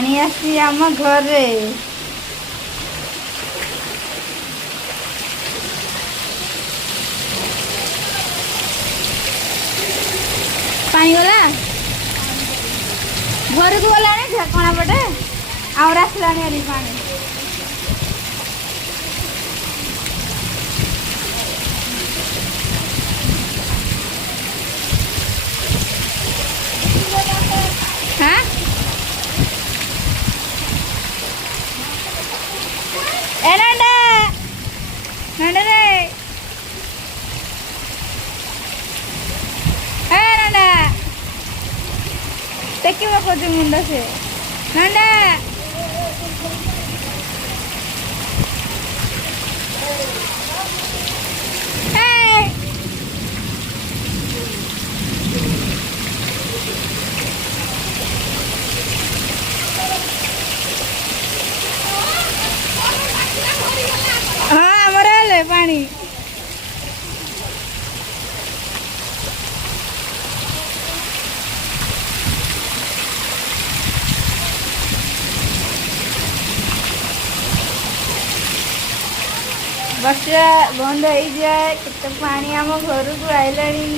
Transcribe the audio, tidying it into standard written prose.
पानी आसी आम घर रे पानी गला घर को गला झकणा पटे आउर आसलानी हरी पानी हाँ ए नंदा नंदा रे ए नंदा तेकी को मुंडा से नंदा हाँ आमर पानी वर्षा बंद हो जाए केते पानी आम घर को आइलानी